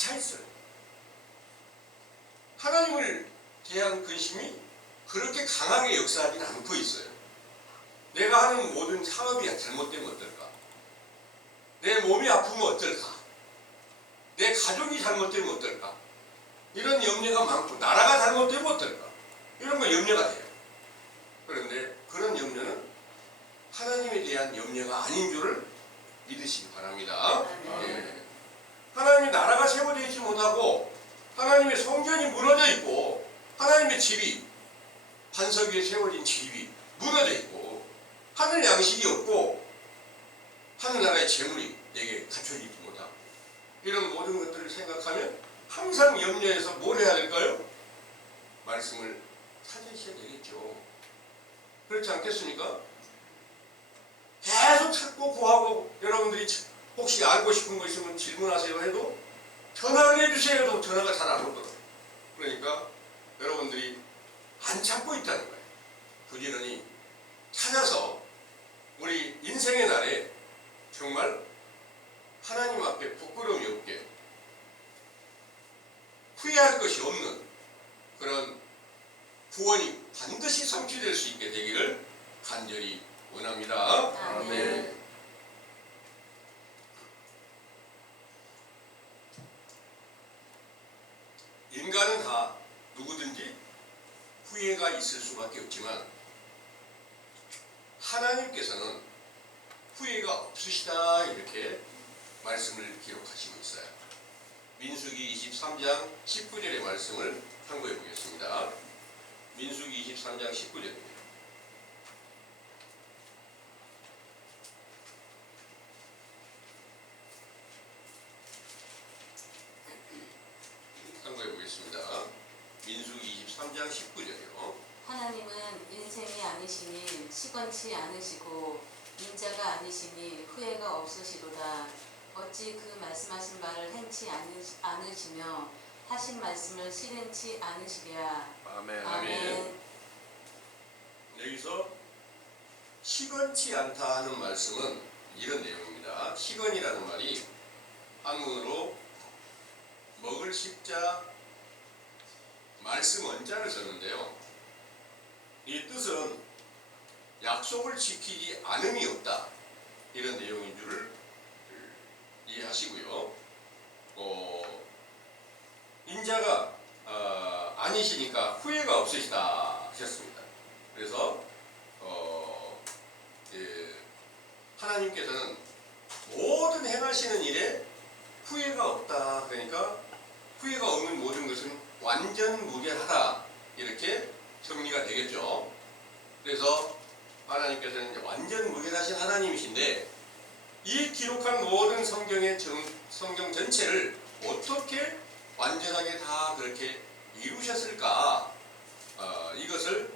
차 있어요. 하나님을 대한 근심이 그렇게 강하게 역사하지는 않고 있어요. 내가 하는 모든 사업이 잘못되면 어떨까? 내 몸이 아프면 어떨까? 내 가족이 잘못되면 어떨까? 이런 염려가 많고, 나라가 잘못되면 어떨까? 이런 거 염려가 돼요. 그런데 그런 염려는 하나님에 대한 염려가 아닌 줄을 믿으시기 바랍니다. 예. 하나님의 나라가 세워져 있지 못하고 하나님의 성전이 무너져 있고 하나님의 집이, 반석 위에 세워진 집이 무너져 있고 하늘 양식이 없고 하늘나라의 재물이 내게 갖춰지지 못하고, 이런 모든 것들을 생각하면 항상 염려해서 뭘 해야 될까요? 말씀을 찾으셔야 되겠죠. 그렇지 않겠습니까? 계속 찾고 구하고, 여러분들이 혹시 알고 싶은 거 있으면 질문하세요 해도 전화를 해주세요 해도 전화가 잘 안 오더라고요. 그러니까 여러분들이 안 찾고 있다는 거예요. 부지런히 찾아서 우리 인생의 날에 정말 하나님 앞에 부끄러움이 없게 후회할 것이 없는 그런 구원이 반드시 성취될 수 있게 되기를 간절히 원합니다. 네. 인간은 다 누구든지 후회가 있을 수밖에 없지만 하나님께서는 후회가 없으시다, 이렇게 말씀을 기록하시고 있어요. 민수기 23장 19절의 말씀을 참고해 보겠습니다. 민수기 23장 19절입니다. 참고해 보겠습니다. 민수기 23장 19절이요. 하나님은 인생이 아니시니 시건치 않으시고 인자가 아니시니 후회가 없으시로다. 어찌 그 말씀하신 바를 행치 않으시며 하신 말씀을 실행치 않으시랴. 아멘. 아멘. 여기서 시건치 않다 하는 말씀은 이런 내용입니다. 시건이라는 말이 한문으로 먹을 십자, 말씀 원자를 썼는데요. 이 뜻은 약속을 지키지 않음이 없다, 이런 내용인 줄을 이해하시고요. 인자가 아니시니까 후회가 없으시다 하셨습니다. 그래서 하나님께서는 모든 행하시는 일에 후회가 없다, 그러니까 후회가 없는 모든 것은 완전 무결하다, 이렇게 정리가 되겠죠. 그래서 하나님께서는 이제 완전 무결하신 하나님이신데, 이 기록한 모든 성경 전체를 어떻게 완전하게 다 그렇게 이루셨을까? 이것을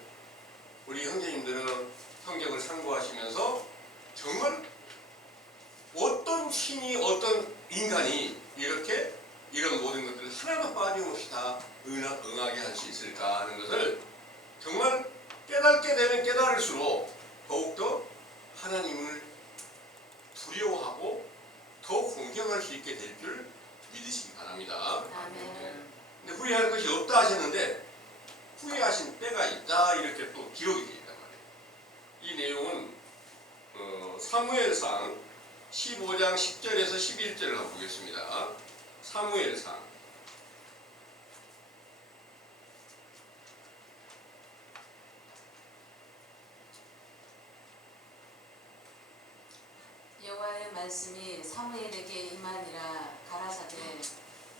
우리 형제님들은 성경을 참고하시면서 정말 어떤 신이, 어떤 인간이 이렇게 이런 모든 것들을 하나도 빠짐없이 다 응하게 할 수 있을까 하는 것을 정말 깨닫게 되면 깨달을수록 더욱더 하나님을 두려워하고 더욱 공경할 수 있게 될 줄 믿으시기 바랍니다. 아멘. 근데 후회할 것이 없다 하셨는데 후회하신 때가 있다, 이렇게 또 기록이 되어 있단 말이에요. 이 내용은 사무엘상 15장 10절에서 11절을 한번 보겠습니다. 사무엘상 여호와의 말씀이 사무엘에게 임하니라. 가라사대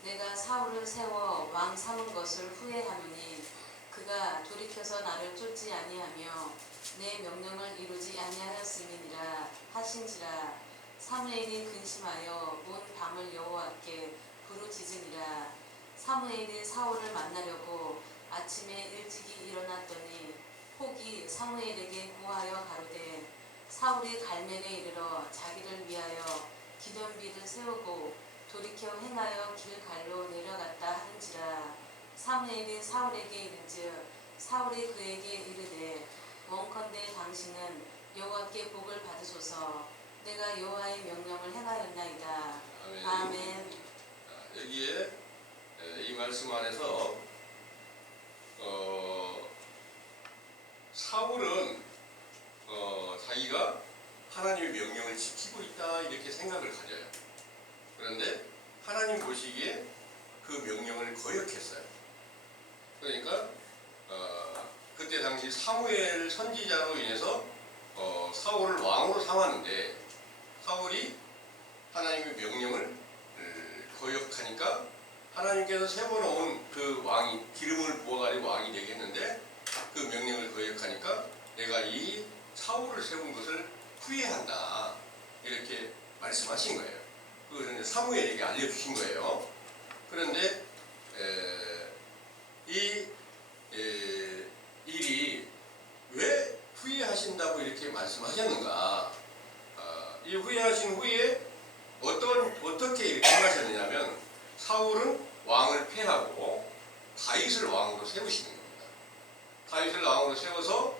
내가 사울을 세워 왕 삼은 것을 후회하노니 그가 돌이켜서 나를 쫓지 아니하며 내 명령을 이루지 아니하였음이니라 하신지라. 사무엘이 근심하여 온 밤을 여호와께 부르짖으니라. 사무엘이 사울을 만나려고 아침에 일찍이 일어났더니 폭이 사무엘에게 구하여 가로되 사울이 갈멜에 이르러 자기를 위하여 기념비를 세우고 돌이켜 행하여 길갈로 내려갔다 하는지라. 사무엘이 사울에게 이른즉 사울이 그에게 이르되 원컨대 당신은 여호와께 복을 받으소서. 내가 여호와의 명령을 행하였나이다. 아멘. 아멘. 여기에 말씀 안에서 사울은 자기가 하나님의 명령을 지키고 있다 이렇게 생각을 가져요. 그런데 하나님 보시기에 그 명령을 거역했어요. 그러니까 그때 당시 사무엘 선지자로 인해서 사울을 왕으로 삼았는데 사울이 하나님의 명령을 거역하니까 하나님께서 세워놓은 그 왕이 기름을 부어가지고 왕이 되겠는데 그 명령을 거역하니까 내가 이 사울을 세운 것을 후회한다 이렇게 말씀하신 거예요. 그것은 사무엘에게 알려주신 거예요. 그런데 이 일이 왜 후회하신다고 이렇게 말씀하셨는가? 이 후회하신 후에 어떻게 이렇게 하셨느냐면 사울은 왕을 패하고 다윗을 왕으로 세우시는 겁니다. 다윗을 왕으로 세워서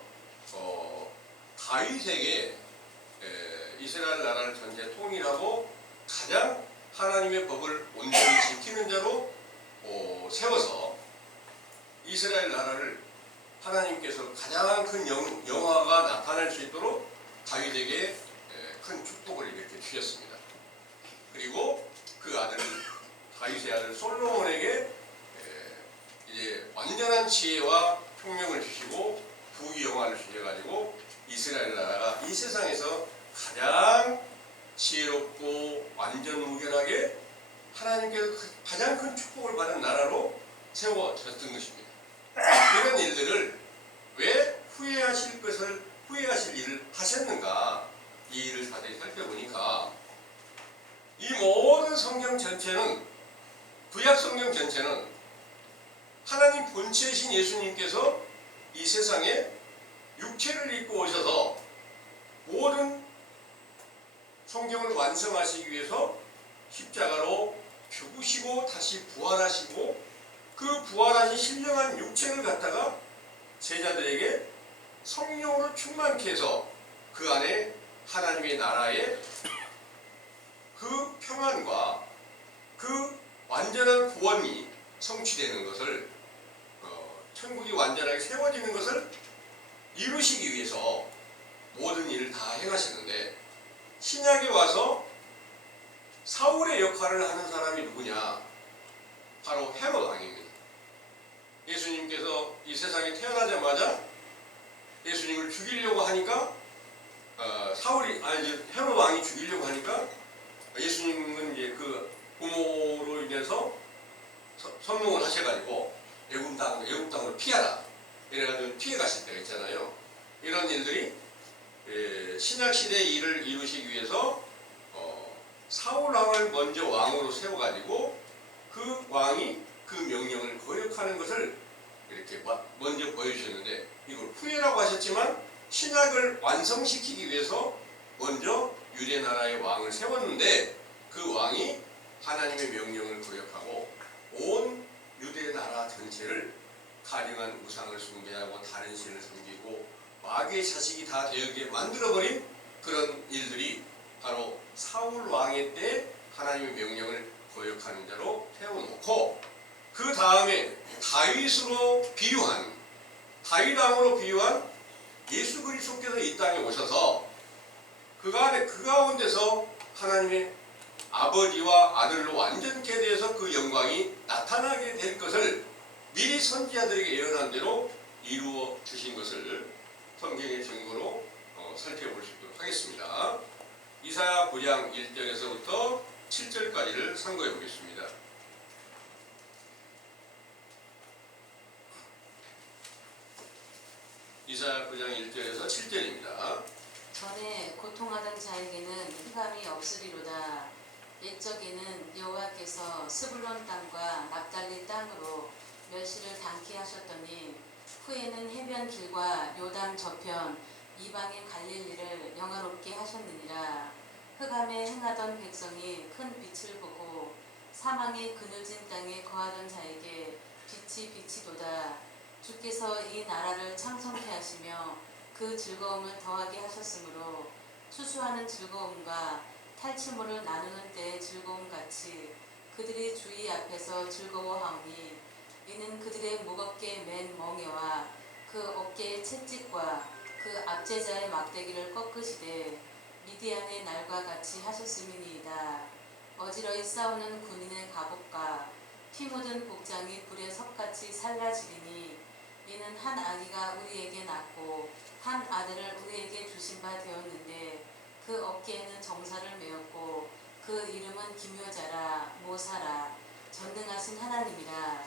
다윗에게 이스라엘 나라를 전체 통일하고 가장 하나님의 법을 온전히 지키는 자로 세워서 이스라엘 나라를 하나님께서 가장 큰 영화가 나타날 수 있도록 다윗에게 큰 축복을 이렇게 주셨습니다. 그리고 그 아들 다윗의 아들 솔로몬에게 이제 완전한 지혜와 총명을 주시고 부귀영화를 주셔가지고 이스라엘 나라가 이 세상에서 가장 지혜롭고 완전무결하게 하나님께서 가장 큰 축복을 받은 나라로 세워졌던 것입니다. 이런 일들을 왜 후회하실 일을 하셨는가? 이 일을 자세히 살펴보니까 이 모든 성경 전체는 구약 성경 전체는 하나님 본체이신 예수님께서 이 세상에 육체를 입고 오셔서 모든 성경을 완성하시기 위해서 십자가로 죽으시고 다시 부활하시고 그 부활하신 신령한 육체를 갖다가 제자들에게 성령으로 충만케 해서 그 안에 하나님의 나라의 그 평안과 그 완전한 구원이 성취되는 것을 천국이 완전하게 세워지는 것을 이루시기 위해서 모든 일을 다 행하시는데 신약에 와서 사울의 역할을 하는 사람이 누구냐? 바로 헤롯 왕입니다. 예수님께서 이 세상에 태어나자마자 예수님을 죽이려고 하니까 헤롯 왕이 죽이려고 하니까 예수님은 이제 그 부모로 인해서 선동을 하셔가지고 애굽 땅으로 피하라 이래가지고 피해 가실 때가 있잖아요. 이런 일들이 신약 시대의 일을 이루시기 위해서 사울 왕을 먼저 왕으로 세워가지고 그 왕이 그 명령을 거역하는 것을 이렇게 먼저 보여주셨는데 이걸 후회라고 하셨지만 신약을 완성시키기 위해서 먼저 유대 나라의 왕을 세웠는데 그 왕이 하나님의 명령을 거역하고 온 유대 나라 전체를 가증한 우상을 숭배하고 다른 신을 섬기고 마귀의 자식이 다 되게 만들어버린 그런 일들이 바로 사울 왕의 때 하나님의 명령을 거역하는 자로 세워놓고 그 다음에 다윗으로 비유한 다윗 왕으로 비유한 예수 그리스도께서 이 땅에 오셔서 그 가운데서 하나님의 아버지와 아들로 완전케 되어서 그 영광이 나타나게 될 것을 미리 선지자들에게 예언한 대로 이루어 주신 것을 성경의 증거로 살펴볼 수 있도록 하겠습니다. 이사야 9장 1절에서부터 7절까지를 상고해 보겠습니다. 이사야 9장 1절에서 7절입니다. 전에 고통하던 자에게는 흑암이 없으리로다. 옛적에는 여호와께서 스불론 땅과 납달리 땅으로 멸시를 당케 하셨더니 후에는 해변 길과 요단 저편 이방의 갈릴리를 영화롭게 하셨느니라. 흑암에 행하던 백성이 큰 빛을 보고 사망의 그늘진 땅에 거하던 자에게 빛이 비치도다. 주께서 이 나라를 창성케 하시며 그 즐거움을 더하게 하셨으므로 추수하는 즐거움과 탈취물을 나누는 때의 즐거움 같이 그들이 주의 앞에서 즐거워하오니 이는 그들의 무겁게 맨 멍에와 그 어깨의 채찍과 그 압제자의 막대기를 꺾으시되 미디안의 날과 같이 하셨음이니이다. 어지러이 싸우는 군인의 갑옷과 피 묻은 복장이 불에 섭같이 살라지리니 이는 한 아기가 우리에게 낳고 한 아들을 우리에게 주신 바 되었는데 그 어깨에는 정사를 메었고 그 이름은 기묘자라 모사라 전능하신 하나님이라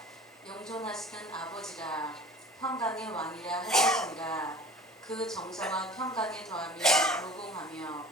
영존하시는 아버지라 평강의 왕이라 할 것이니라. 그 정사와 평강에 더하며 무궁하며